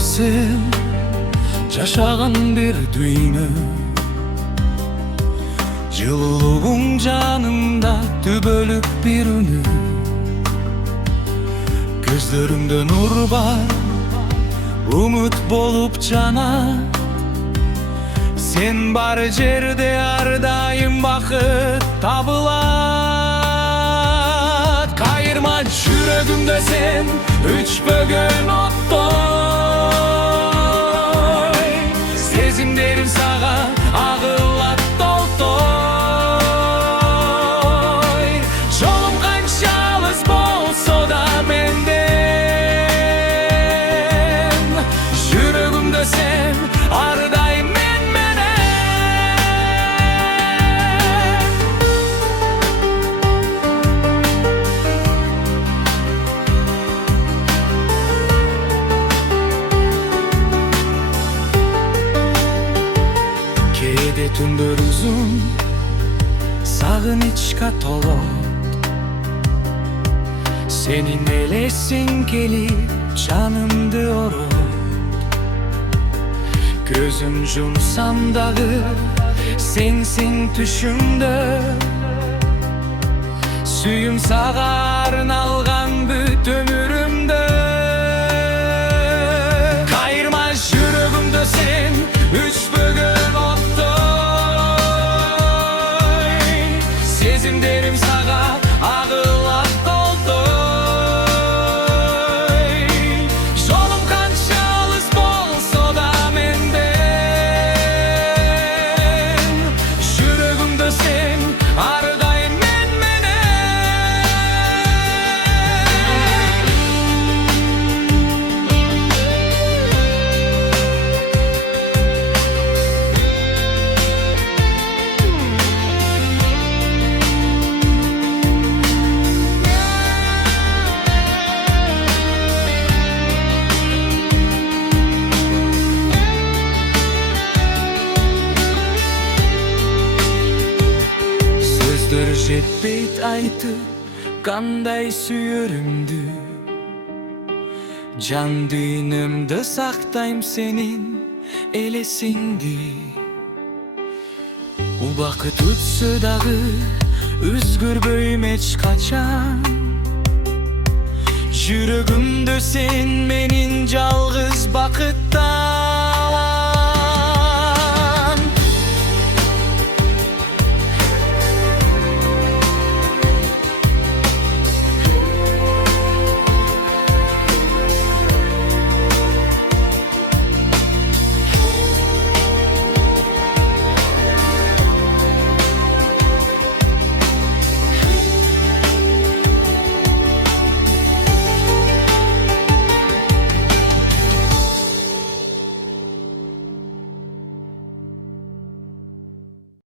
sen жашаган bir düğünü. Жылуулугуң жанымда түбөлүк bir үнү. Gözlөрүңдө нур бар, umut болуп жана. Sen бар жерде ар дайым бакыт табылат. Кайырма жүрөгүмдө сен өчпөгөн оттой. Сезимдерим сага агылат толтой. Жолум канча алыс болсо да менден, жүрөгүмдө сен ар дайым мен менен. Кээде түндөр узун, сагынычка толот. Сенин элесиң келип жанымды орот. Gözüm жумсам дагы сенсиң түшүмдө. Сүйүм сага арналган бүт өмүрүмдө. Кайырма жүрөгүмдө сен өчпөгөн оттой. Сезимдерим сага агылат толтой. Жолум канча алыс болсо да менден, жүрөгүмдө сен ар дайым мен Сөздөр жетпейт айтып кандай сүйөрүмдү. Жан дүйнөмдө сактайм сенин элесиңди. Убакыт өтсө дагы өзгөрбөйм эч качан. Жүрөгүмдө сен менин жал